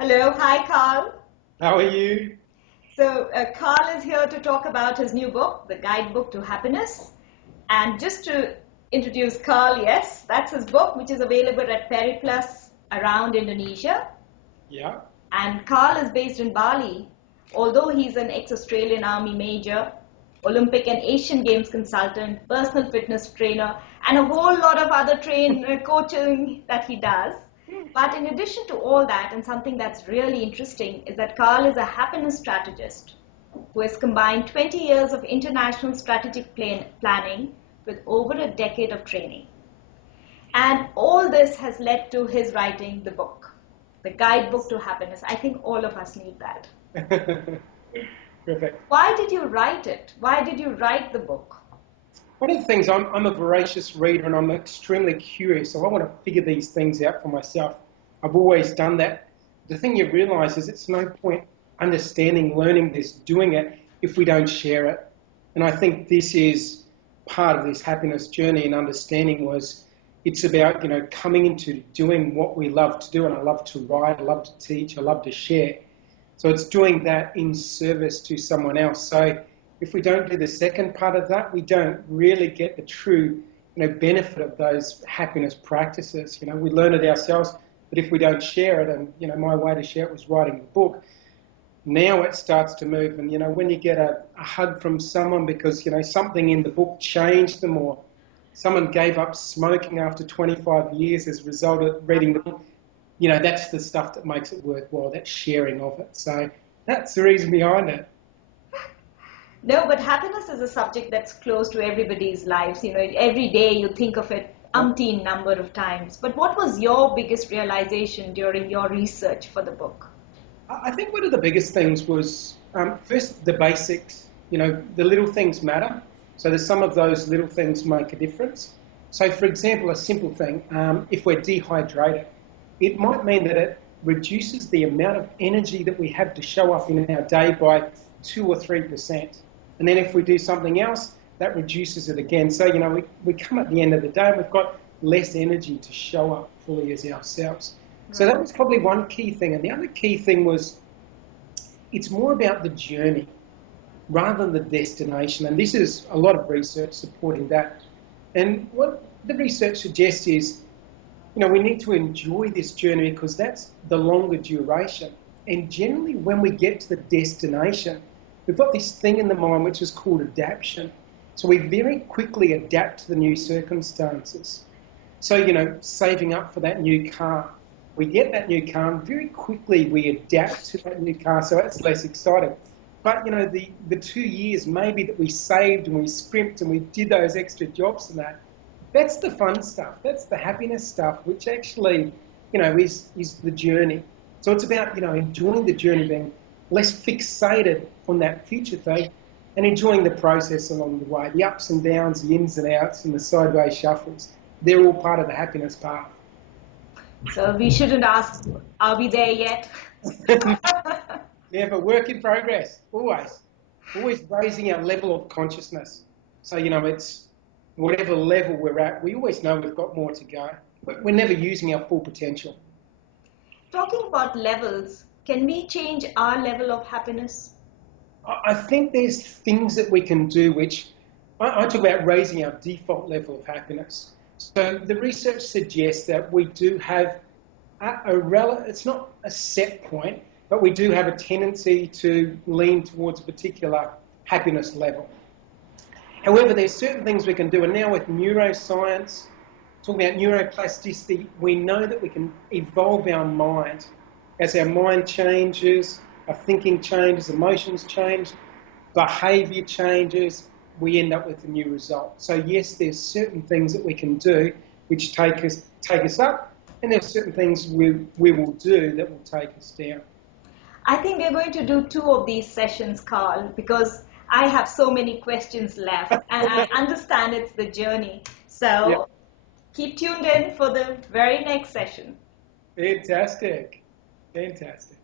Hello, hi Carl. How are you? Carl is here to talk about his new book, The Guidebook to Happiness. And just to introduce Carl, yes, that's his book, which is available at Periplus around Indonesia. Yeah. And Carl is based in Bali, although he's an ex-Australian Army major, Olympic and Asian Games consultant, personal fitness trainer, and a whole lot of other coaching that he does. But in addition to all that, and something that's really interesting, is that Carl is a happiness strategist who has combined 20 years of international strategic planning with over a decade of training. And all this has led to his writing the book, The Guidebook to Happiness. I think all of us need that. Perfect. Why did you write it? Why did you write the book? One of the things, I'm a voracious reader and I'm extremely curious, so I want to figure these things out for myself. I've always done that. The thing you realise is it's no point understanding, learning this, doing it, if we don't share it. And I think this is part of this happiness journey and understanding was it's about, coming into doing what we love to do. And I love to write, I love to teach, I love to share. So it's doing that in service to someone else. So if we don't do the second part of that, we don't really get the true benefit of those happiness practices. We learn it ourselves, but if we don't share it, and my way to share it was writing the book, now it starts to move. And when you get a hug from someone because something in the book changed them, or someone gave up smoking after 25 years as a result of reading the book, that's the stuff that makes it worthwhile, that sharing of it. So that's the reason behind it. No, but happiness is a subject that's close to everybody's lives. Every day you think of it umpteen number of times. But what was your biggest realization during your research for the book? I think one of the biggest things was, first, the basics. The little things matter. So there's some of those little things make a difference. So, for example, a simple thing, if we're dehydrated, it might mean that it reduces the amount of energy that we have to show up in our day by 2 or 3%. And then if we do something else, that reduces it again. So, we come at the end of the day and we've got less energy to show up fully as ourselves. Right. So that was probably one key thing. And the other key thing was it's more about the journey rather than the destination. And this is a lot of research supporting that. And what the research suggests is, we need to enjoy this journey because that's the longer duration. And generally when we get to the destination, we've got this thing in the mind which is called adaptation. So we very quickly adapt to the new circumstances. So, saving up for that new car. We get that new car and very quickly we adapt to that new car, so that's less exciting. But, the 2 years maybe that we saved and we scrimped and we did those extra jobs and that's the fun stuff. That's the happiness stuff, which actually, is the journey. So it's about, enjoying the journey, being less fixated on that future thing and enjoying the process along the way. The ups and downs, the ins and outs and the sideways shuffles, they're all part of the happiness path. So we shouldn't ask, are we there yet? Never. Work in progress, always. Always raising our level of consciousness. So, it's whatever level we're at, we always know we've got more to go. But we're never using our full potential. Talking about levels, can we change our level of happiness? I think there's things that we can do which, I talk about raising our default level of happiness. So the research suggests that we do have it's not a set point, but we do have a tendency to lean towards a particular happiness level. However, there's certain things we can do, and now with neuroscience, talking about neuroplasticity, we know that we can evolve our mind. As our mind changes, our thinking changes, emotions change, behaviour changes, we end up with a new result. So yes, there's certain things that we can do which take us up, and there's certain things we will do that will take us down. I think we're going to do 2 of these sessions, Carl, because I have so many questions left, and I understand it's the journey. So yep. Keep tuned in for the very next session. Fantastic. Fantastic.